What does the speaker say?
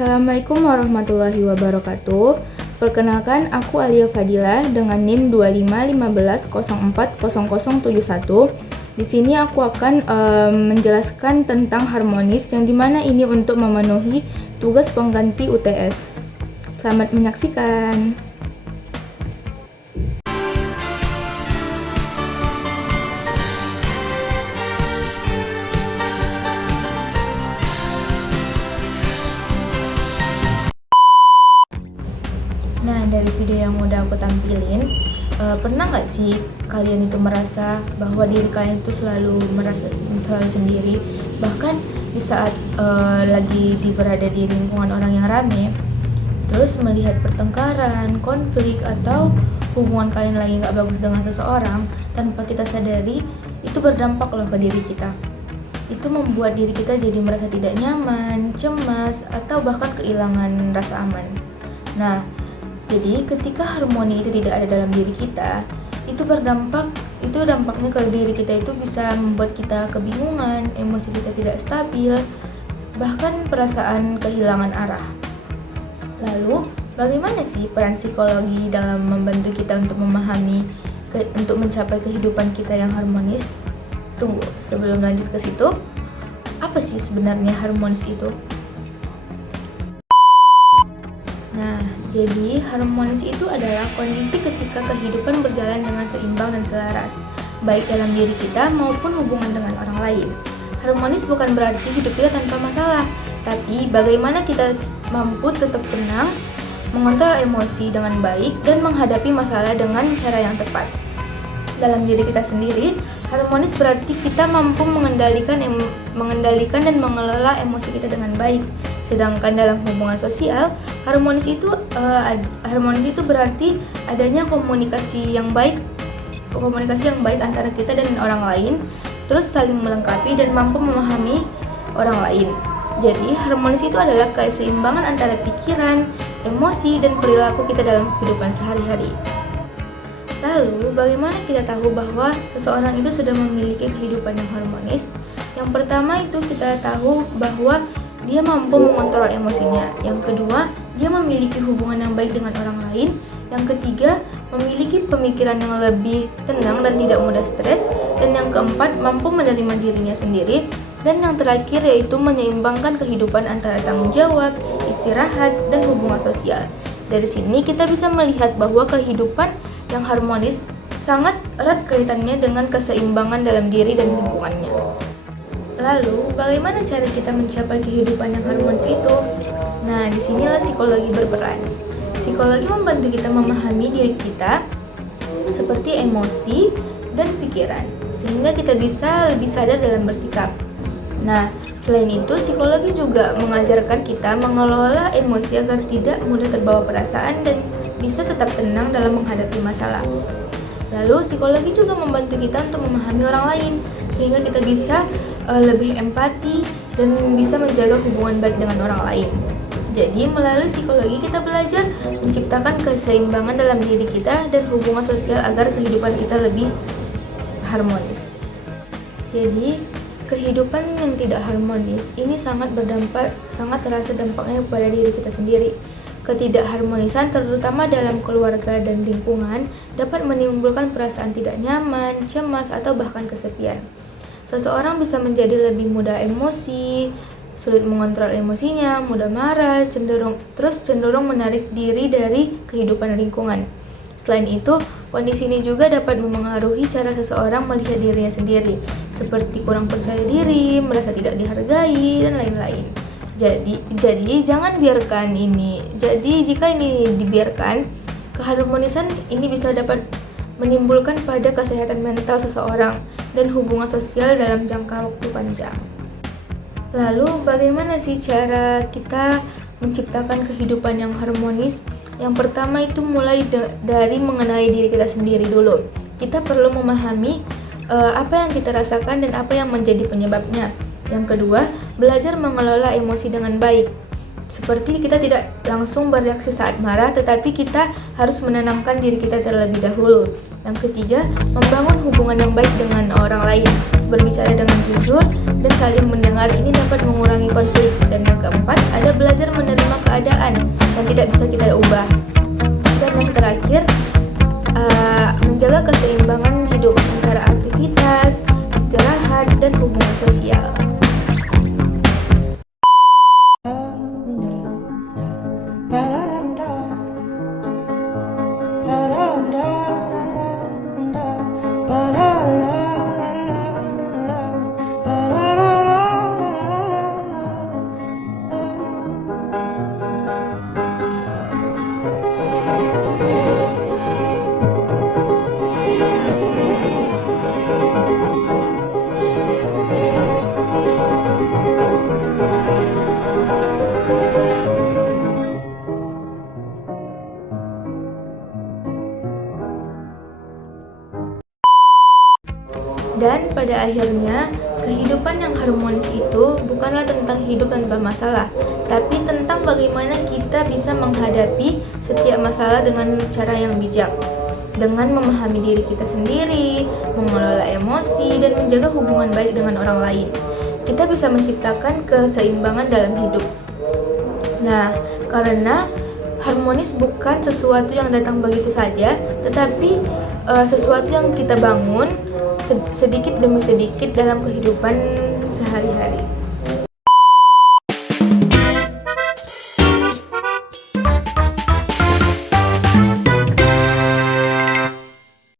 Assalamualaikum warahmatullahi wabarakatuh. Perkenalkan, aku Alia Fadila dengan NIM 2515040071. Di sini aku akan menjelaskan tentang harmonis, yang dimana ini untuk memenuhi tugas pengganti UTS. Selamat menyaksikan. Nah, dari video yang udah aku tampilin, pernah nggak sih kalian itu merasa bahwa diri kalian itu selalu sendiri, bahkan di saat lagi berada di lingkungan orang yang rame, terus melihat pertengkaran, konflik, atau hubungan kalian lagi nggak bagus dengan seseorang, tanpa kita sadari itu berdampak loh ke diri kita. Itu membuat diri kita jadi merasa tidak nyaman, cemas, atau bahkan kehilangan rasa aman. Nah, jadi ketika harmoni itu tidak ada dalam diri kita, dampaknya ke diri kita itu bisa membuat kita kebingungan, emosi kita tidak stabil, bahkan perasaan kehilangan arah. Lalu, bagaimana sih peran psikologi dalam membantu kita untuk untuk mencapai kehidupan kita yang harmonis? Tunggu, sebelum lanjut ke situ, apa sih sebenarnya harmonis itu? Nah, jadi harmonis itu adalah kondisi ketika kehidupan berjalan dengan seimbang dan selaras, baik dalam diri kita maupun hubungan dengan orang lain. Harmonis bukan berarti hidup kita tanpa masalah, tapi bagaimana kita mampu tetap tenang, mengontrol emosi dengan baik, dan menghadapi masalah dengan cara yang tepat. Dalam diri kita sendiri, harmonis berarti kita mampu mengendalikan dan mengelola emosi kita dengan baik. Sedangkan dalam hubungan sosial, harmonis itu berarti adanya komunikasi yang baik antara kita dan orang lain, terus saling melengkapi dan mampu memahami orang lain. Jadi, harmonis itu adalah keseimbangan antara pikiran, emosi, dan perilaku kita dalam kehidupan sehari-hari. Lalu, bagaimana kita tahu bahwa seseorang itu sudah memiliki kehidupan yang harmonis? Yang pertama itu kita tahu bahwa dia mampu mengontrol emosinya. Yang kedua, dia memiliki hubungan yang baik dengan orang lain. Yang ketiga, memiliki pemikiran yang lebih tenang dan tidak mudah stres. Dan yang keempat, mampu menerima dirinya sendiri. Dan yang terakhir yaitu menyeimbangkan kehidupan antara tanggung jawab, istirahat, dan hubungan sosial. Dari sini kita bisa melihat bahwa kehidupan yang harmonis sangat erat kaitannya dengan keseimbangan dalam diri dan lingkungannya. Lalu, bagaimana cara kita mencapai kehidupan yang harmonis itu? Nah, disinilah psikologi berperan. Psikologi membantu kita memahami diri kita seperti emosi dan pikiran, sehingga kita bisa lebih sadar dalam bersikap. Nah, selain itu, psikologi juga mengajarkan kita mengelola emosi agar tidak mudah terbawa perasaan dan bisa tetap tenang dalam menghadapi masalah. Lalu, psikologi juga membantu kita untuk memahami orang lain, sehingga kita bisa lebih empati dan bisa menjaga hubungan baik dengan orang lain. Jadi, melalui psikologi kita belajar menciptakan keseimbangan dalam diri kita dan hubungan sosial agar kehidupan kita lebih harmonis. Jadi, kehidupan yang tidak harmonis ini sangat terasa dampaknya kepada diri kita sendiri. Ketidakharmonisan terutama dalam keluarga dan lingkungan dapat menimbulkan perasaan tidak nyaman, cemas, atau bahkan kesepian. Seseorang bisa menjadi lebih mudah emosi, sulit mengontrol emosinya, mudah marah, cenderung menarik diri dari kehidupan lingkungan. Selain itu, kondisi ini juga dapat memengaruhi cara seseorang melihat dirinya sendiri, seperti kurang percaya diri, merasa tidak dihargai, dan lain-lain. Jadi jika ini dibiarkan, keharmonisan ini bisa dapat menimbulkan pada kesehatan mental seseorang dan hubungan sosial dalam jangka waktu panjang. Lalu, bagaimana sih cara kita menciptakan kehidupan yang harmonis? Yang pertama itu mulai dari mengenali diri kita sendiri dulu. Kita perlu memahami apa yang kita rasakan dan apa yang menjadi penyebabnya. Yang kedua, belajar mengelola emosi dengan baik. Seperti kita tidak langsung bereaksi saat marah, tetapi kita harus menenangkan diri kita terlebih dahulu. Yang ketiga, membangun hubungan yang baik dengan orang lain, berbicara dengan jujur dan saling mendengar. Ini dapat mengurangi konflik. Dan yang keempat, ada belajar menerima keadaan yang tidak bisa kita ubah. Dan yang terakhir, menjaga keseimbangan hidup antara aktivitas, istirahat, dan hubungan sosial. Dan pada akhirnya, kehidupan yang harmonis itu bukanlah tentang hidup tanpa masalah, tapi tentang bagaimana kita bisa menghadapi setiap masalah dengan cara yang bijak, dengan memahami diri kita sendiri, mengelola emosi, dan menjaga hubungan baik dengan orang lain. Kita bisa menciptakan keseimbangan dalam hidup. Nah, karena harmonis bukan sesuatu yang datang begitu saja, tetapi sesuatu yang kita bangun sedikit demi sedikit dalam kehidupan sehari-hari.